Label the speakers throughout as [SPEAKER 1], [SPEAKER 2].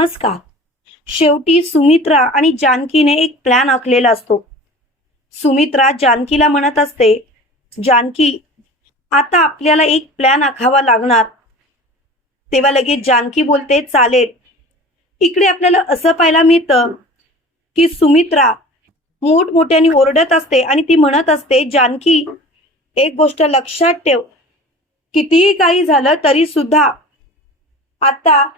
[SPEAKER 1] नमस्कार. शेवटी सुमित्रा आणि जानकीने एक प्लॅन आखलेला असतो. सुमित्रा जानकीला म्हणत असते जानकी आता आपल्याला एक प्लॅन आखावा लागणार. तेव्हा लगेच जानकी बोलते चालेल. इकडे आपल्याला असं पाहायला मिळतं की सुमित्रा मोठमोठ्याने ओरडत असते आणि ती म्हणत असते जानकी एक गोष्ट लक्षात ठेव. कितीही काही झालं तरी सुद्धा आता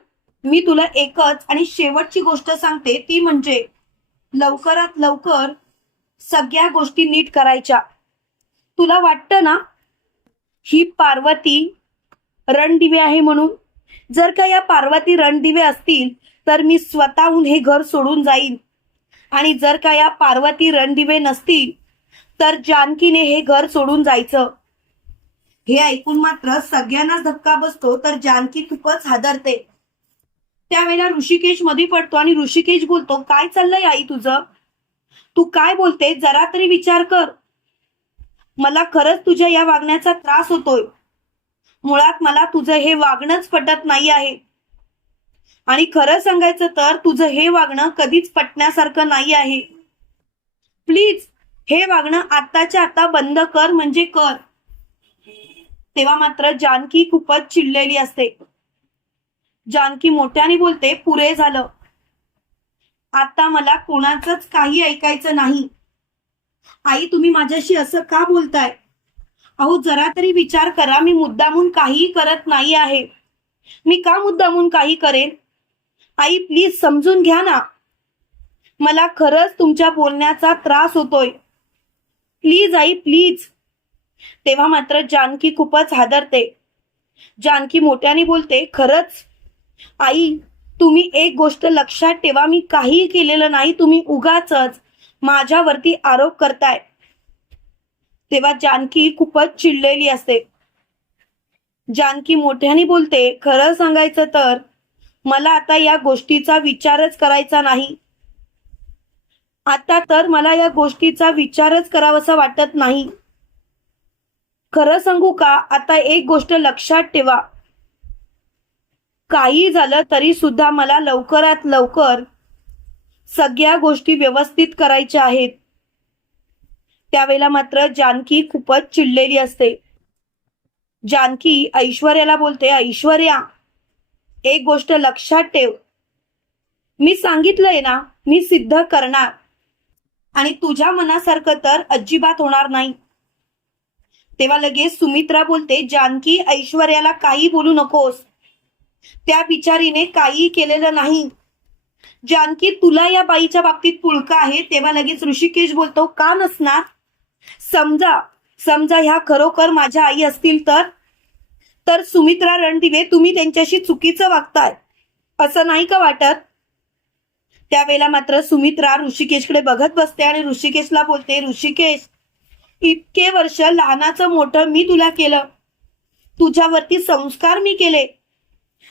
[SPEAKER 1] मी तुला एकच आणि शेवटची गोष्ट सांगते ती म्हणजे लवकरात लवकर सगळ्या गोष्टी नीट करायच्या. तुला वाटतं ना ही पार्वती रणदिवे आहे म्हणून? जर का या पार्वती रणदिवे असतील तर मी स्वतःहून हे घर सोडून जाईन. आणि जर का या पार्वती रणदिवे नसतील तर जानकीने हे घर सोडून जायचं. हे ऐकून मात्र सगळ्यांनाच धक्का बसतो तर जानकी खूपच हादरते. त्यावेळेला ऋषिकेशमध्ये पडतो आणि ऋषिकेश बोलतो काय चाललंय आई तुझं? तू काय बोलते? जरा तरी विचार कर. मला खरंच तुझ्या या वागण्याचा त्रास होतोय. मुळात मला तुझं हे वागणंच पटत नाही आहे. आणि खरं सांगायचं तर तुझं हे वागणं कधीच पटण्यासारखं नाही आहे. प्लीज हे वागणं आत्ताच्या आता बंद कर म्हणजे कर. तेव्हा मात्र जानकी खूपच चिडलेली असते. जानकी मोठ्याने बोलते पुरे झालं. आता मला कोणाचंच काही ऐकायचं नाही. आई तुम्ही माझ्याशी असं का बोलताय? अहो जरा तरी विचार करा मी मुद्दामून काहीही करत नाही आहे. मी का मुद्दामून काही करेन? आई प्लीज समजून घ्या ना. मला खरंच तुमच्या बोलण्याचा त्रास होतोय. प्लीज आई प्लीज. तेव्हा मात्र जानकी खूपच हादरते. जानकी मोठ्याने बोलते खरंच आई तुम्ही एक गोष्ट लक्षात ठेवा मी काहीही केलेलं नाही तुम्ही उगाच माझ्यावरती आरोप करताय. तेव्हा जानकी खूपच चिडलेली असते. जानकी मोठ्याने बोलते खरं सांगायचं तर मला आता या गोष्टीचा विचारच करायचा नाही. आता तर मला या गोष्टीचा विचारच करावासा वाटत नाही. खरं सांगू का? आता एक गोष्ट लक्षात ठेवा. काही झालं तरी सुद्धा मला लवकरात लवकर सगळ्या गोष्टी व्यवस्थित करायच्या आहेत. त्यावेळेला मात्र जानकी खूपच चिडलेली असते. जानकी ऐश्वर्याला बोलते ऐश्वर्या एक गोष्ट लक्षात ठेव. मी सांगितलंय ना मी सिद्ध करणार. आणि तुझ्या मनासारखं तर अजिबात होणार नाही. तेव्हा लगेच सुमित्रा बोलते जानकी ऐश्वर्याला काही बोलू नकोस. त्या बिचारीने काही केलेलं नाही. जानकी तुला या बाईच्या बाबतीत पुळका आहे तेव्हा लगेच ऋषिकेश बोलतो का नसणार? समजा समजा ह्या खरोखर माझ्या आई असतील तर? तर सुमित्रा रणदिवे तुम्ही त्यांच्याशी चुकीचं वागताय. असं नाही का वाटत? त्यावेळेला मात्र सुमित्रा ऋषिकेशकडे बघत बसते आणि ऋषिकेशला बोलते ऋषिकेश इतके वर्ष लहानाचं मोठं मी तुला केलं. तुझ्यावरती संस्कार मी केले.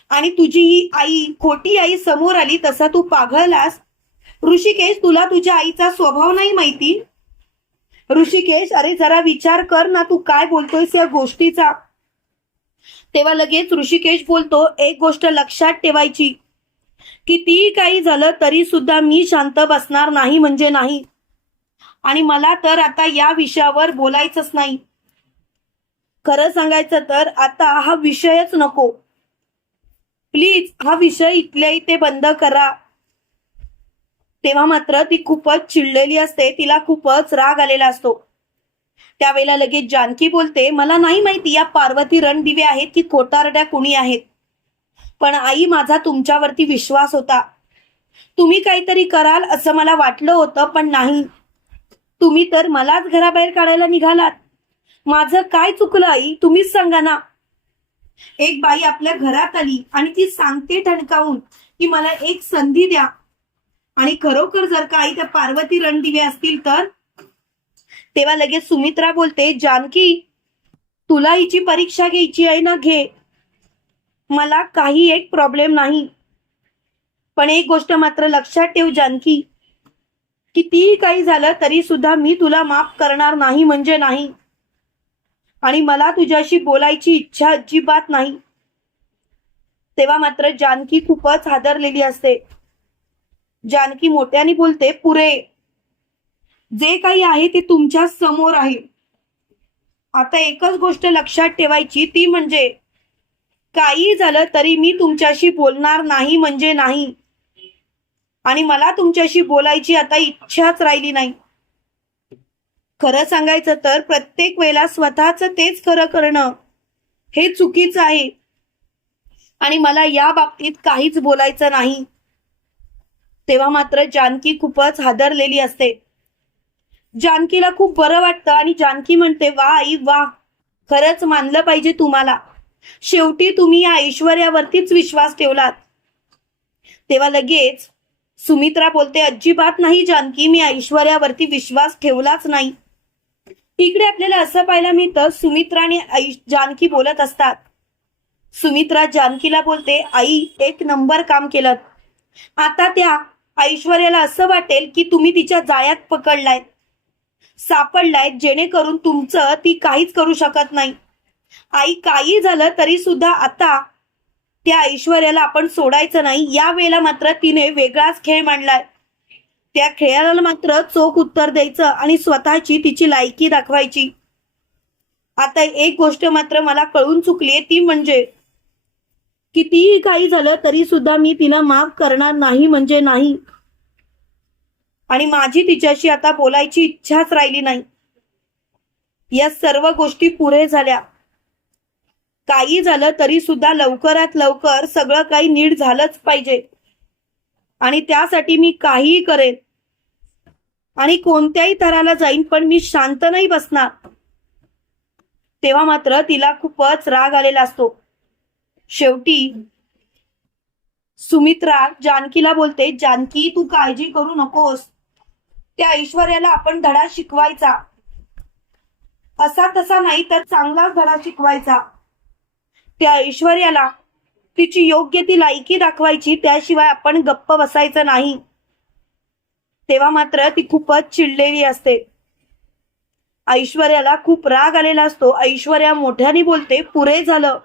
[SPEAKER 1] आणि तुझी ही आई खोटी आई समोर आली तसा तू पाघळलास ऋषिकेश तुला तुझ्या आईचा स्वभाव नाही माहिती? ऋषिकेश अरे जरा विचार कर ना तू काय बोलतोयस या गोष्टीचा? तेव्हा लगेच ऋषिकेश बोलतो एक गोष्ट लक्षात ठेवायची. कितीही काही झालं तरी सुद्धा मी शांत बसणार नाही म्हणजे नाही. आणि मला तर आता या विषयावर बोलायचंच नाही. खरं सांगायचं तर आता हा विषयच नको. प्लीज हा विषय इथल्या इथे बंद करा. तेव्हा मात्र ती खूपच चिडलेली असते. तिला खूपच राग आलेला असतो. त्यावेळेला लगेच जानकी बोलते मला नाही माहिती या पार्वती रणदिवे आहेत की खोटारड्या कुणी आहेत. पण आई माझा तुमच्यावरती विश्वास होता. तुम्ही काहीतरी कराल असं मला वाटलं होतं पण नाही. तुम्ही तर मलाच घराबाहेर काढायला निघालात. माझं काय चुकलं आई? तुम्हीच सांगा ना. एक बाई आपल्या घरात आली आणि ती सांगते ठणकावून की मला एक संधी द्या. आणि खरोखर जर का आई त्या पार्वती रणदिवे असतील तर? तेव्हा लगेच सुमित्रा बोलते जानकी तुला हिची परीक्षा घ्यायची आहे ना घे. मला काही एक प्रॉब्लेम नाही. पण एक गोष्ट मात्र लक्षात ठेव जानकी कितीही काही झालं तरी सुद्धा मी तुला माफ करणार नाही म्हणजे नाही. आणि मला तुझ्याशी बोलायची इच्छा अजिबात नाही. तेव्हा मात्र जानकी खूपच हादरलेली असते. जानकी मोठ्याने बोलते पुरे जे काही आहे ते तुमच्यासमोर आहे. आता एकच गोष्ट लक्षात ठेवायची ती म्हणजे काही झालं तरी मी तुमच्याशी बोलणार नाही म्हणजे नाही. आणि मला तुमच्याशी बोलायची आता इच्छाच राहिली नाही. खरं सांगायचं तर प्रत्येक वेळेला स्वतःच तेच खरं करणं हे चुकीचं आहे. आणि मला या बाबतीत काहीच बोलायचं नाही. तेव्हा मात्र जानकी खूपच हादरलेली असते. जानकीला खूप बरं वाटतं आणि जानकी म्हणते वा आई वा. खरंच मानलं पाहिजे तुम्हाला. शेवटी तुम्ही या ऐश्वर्यावरतीच विश्वास ठेवलात. तेव्हा लगेच सुमित्रा बोलते अजिबात नाही जानकी मी ऐश्वर्यावरती विश्वास ठेवलाच नाही. तिकडे आपल्याला असं पाहायला मिळतं सुमित्रा आणि आई जानकी बोलत असतात. सुमित्रा जानकीला बोलते आई एक नंबर काम केलं. आता त्या ऐश्वर्याला असं वाटेल की तुम्ही तिच्या जाळ्यात पकडलाय सापडलाय जेणेकरून तुमचं ती काहीच करू शकत नाही. आई काही झालं तरी सुद्धा आता त्या ऐश्वर्याला आपण सोडायचं नाही. या वेळेला मात्र तिने वेगळाच खेळ मांडलाय. त्या खेळाला मात्र चोख उत्तर द्यायचं आणि स्वतःची तिची लायकी दाखवायची. आता एक गोष्ट मात्र मला कळून चुकली ती म्हणजे कितीही काही झालं तरी सुद्धा मी तिला माफ करणार नाही म्हणजे नाही. आणि माझी तिच्याशी आता बोलायची इच्छाच राहिली नाही. या सर्व गोष्टी पुढे झाल्या. काही झालं तरी सुद्धा लवकरात लवकर सगळं काही नीट झालंच पाहिजे. आणि त्यासाठी मी काहीही करेन. आणि कोणत्याही थराला जाईन पण मी शांत नाही बसणार. तेव्हा मात्र तिला खूपच राग आलेला असतो. शेवटी सुमित्रा जानकीला बोलते जानकी तू काळजी करू नकोस. त्या ऐश्वर्याला आपण धडा शिकवायचा. असा तसा नाही तर चांगलाच धडा शिकवायचा. त्या ऐश्वर्याला तिची योग्य ती लायकी दाखवायची त्याशिवाय आपण गप्प बसायचं नाही. तेव्हा मात्र ती खूपच चिडलेली असते. ऐश्वर्याला खूप राग आलेला असतो. ऐश्वर्या मोठ्याने बोलते पुरे झालं.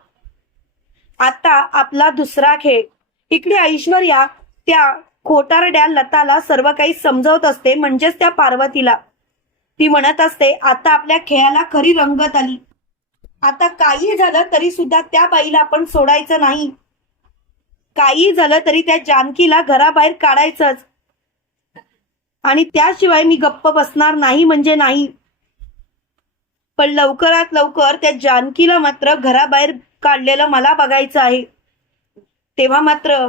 [SPEAKER 1] आता आपला दुसरा खेळ. इकडे ऐश्वर्या त्या खोटारड्या लताला सर्व काही समजवत असते म्हणजेच त्या पार्वतीला. ती म्हणत असते आता आपल्या खेळाला खरी रंगत आली. आता काही झालं तरी सुद्धा त्या बाईला आपण सोडायचं नाही. काही झालं तरी त्या जानकीला घराबाहेर काढायचंच. आणि त्याशिवाय मी गप्प बसणार नाही म्हणजे नाही. पण लवकरात लवकर त्या जानकीला मात्र घराबाहेर काढलेलं मला बघायचं आहे. तेव्हा मात्र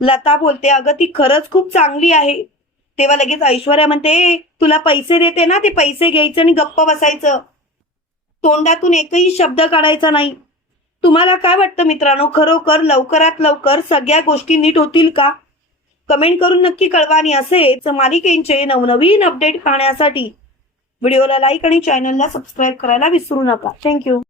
[SPEAKER 1] लता बोलते अगं ती खरंच खूप चांगली आहे. तेव्हा लगेच ऐश्वर्या म्हणते तुला पैसे देते ना ते पैसे घ्यायचं आणि गप्प बसायचं. तोंडातून एकही शब्द काढायचा नाही. तुम्हाला काय वाटतं मित्रांनो? खरोखर लवकरात लवकर सगळ्या गोष्टी नीट होतील का? कमेंट करून नक्की कळवा आणि असेच मालिकेंचे नवनवीन अपडेट पाहण्यासाठी व्हिडिओला लाईक आणि चॅनलला सबस्क्राईब करायला विसरू नका. थँक्यू.